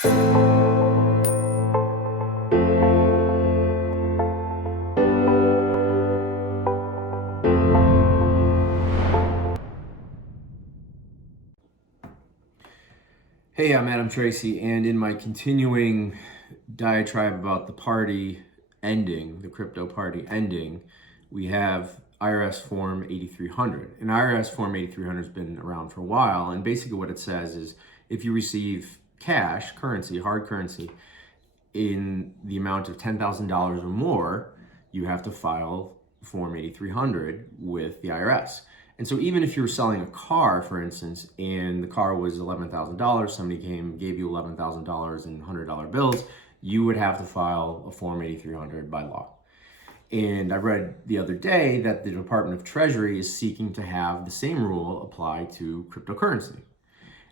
Hey, I'm Tracy, and in my continuing diatribe about the party ending, the crypto party ending, we have IRS Form 8300. And IRS Form 8300 has been around for a while, and basically what it says is if you receive cash, currency, hard currency, in the amount of $10,000 or more, you have to file Form 8300 with the IRS. And so even if you were selling a car, for instance, and the car was $11,000, somebody gave you $11,000 in $100 bills, you would have to file a Form 8300 by law. And I read the other day that the Department of Treasury is seeking to have the same rule apply to cryptocurrency.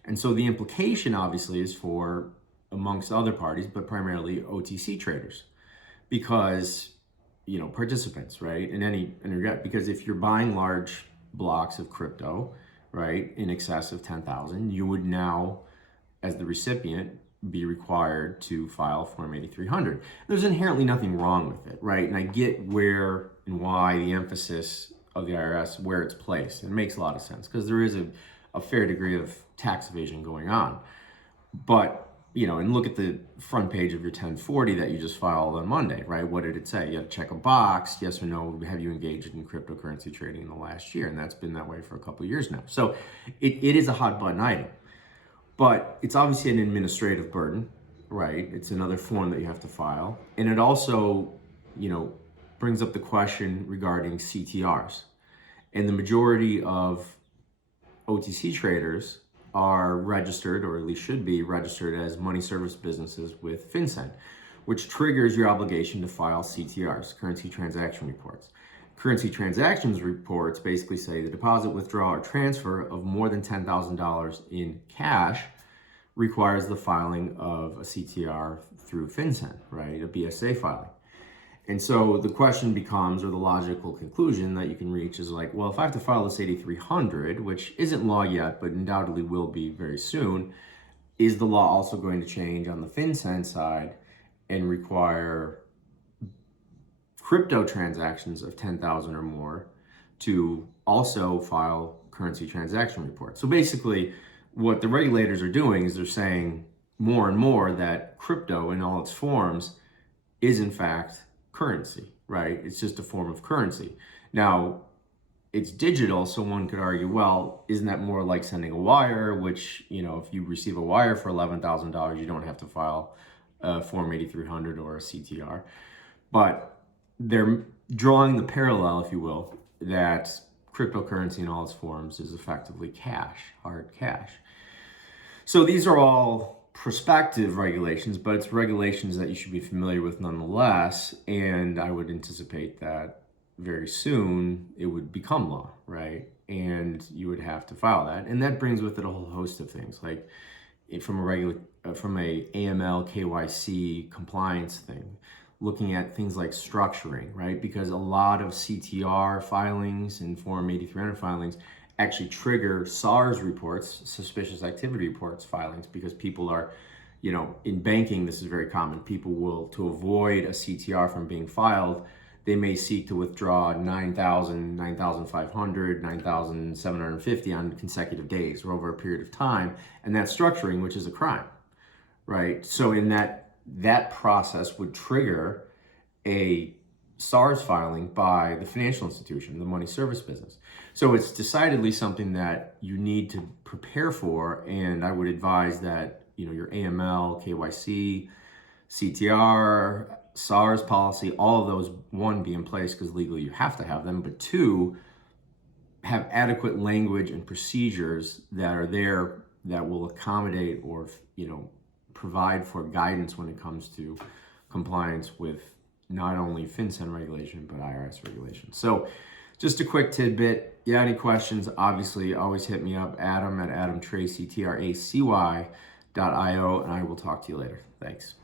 And so the implication obviously is for, amongst other parties, but primarily OTC traders, because, participants, right? Because if you're buying large blocks of crypto, right, in excess of 10,000, you would now, as the recipient, be required to file Form 8300. There's inherently nothing wrong with it, right? And I get where and why the emphasis of the IRS, where it's placed. It makes a lot of sense because there is a fair degree of tax evasion going on. But and look at the front page of your 1040 that you just filed on Monday, right? What did it say? You had to check a box, yes or no, have you engaged in cryptocurrency trading in the last year? And that's been that way for a couple of years now. So it is a hot button item, but it's obviously an administrative burden, right? It's another form that you have to file. And it also, brings up the question regarding CTRs. And the majority of OTC traders are registered, or at least should be registered, as money service businesses with FinCEN, which triggers your obligation to file CTRs, currency transaction reports. Currency transactions reports basically say the deposit, withdrawal, or transfer of more than $10,000 in cash requires the filing of a CTR through FinCEN, right? A BSA filing. And so the question becomes, or the logical conclusion that you can reach is like, well, if I have to file this 8300, which isn't law yet, but undoubtedly will be very soon, is the law also going to change on the FinCEN side and require crypto transactions of 10,000 or more to also file currency transaction reports? So basically, what the regulators are doing is they're saying more and more that crypto in all its forms is in fact currency, right? It's just a form of currency. Now, it's digital, so one could argue, well, isn't that more like sending a wire, which, if you receive a wire for $11,000, you don't have to file a Form 8300 or a CTR. But they're drawing the parallel, if you will, that cryptocurrency in all its forms is effectively cash, hard cash. So these are all prospective regulations, but it's regulations that you should be familiar with nonetheless. And I would anticipate that very soon it would become law, right? And you would have to file that. And that brings with it a whole host of things, like from a AML, KYC compliance thing, looking at things like structuring, right? Because a lot of CTR filings and Form 8300 filings actually trigger SARS reports, suspicious activity reports filings, because people are, in banking, this is very common. People will, to avoid a CTR from being filed, they may seek to withdraw 9,000, 9,500, 9,750 on consecutive days or over a period of time. And that's structuring, which is a crime, right? So in that process would trigger a SARS filing by the financial institution, the money service business. So it's decidedly something that you need to prepare for, and I would advise that your AML, KYC, CTR, SARS policy, all of those, one, be in place because legally you have to have them, but two, have adequate language and procedures that are there that will accommodate or provide for guidance when it comes to compliance with not only FinCEN regulation, but IRS regulation. So just a quick tidbit. You have any questions, obviously always hit me up, Adam at AdamTracy, TRACY.io, and I will talk to you later. Thanks.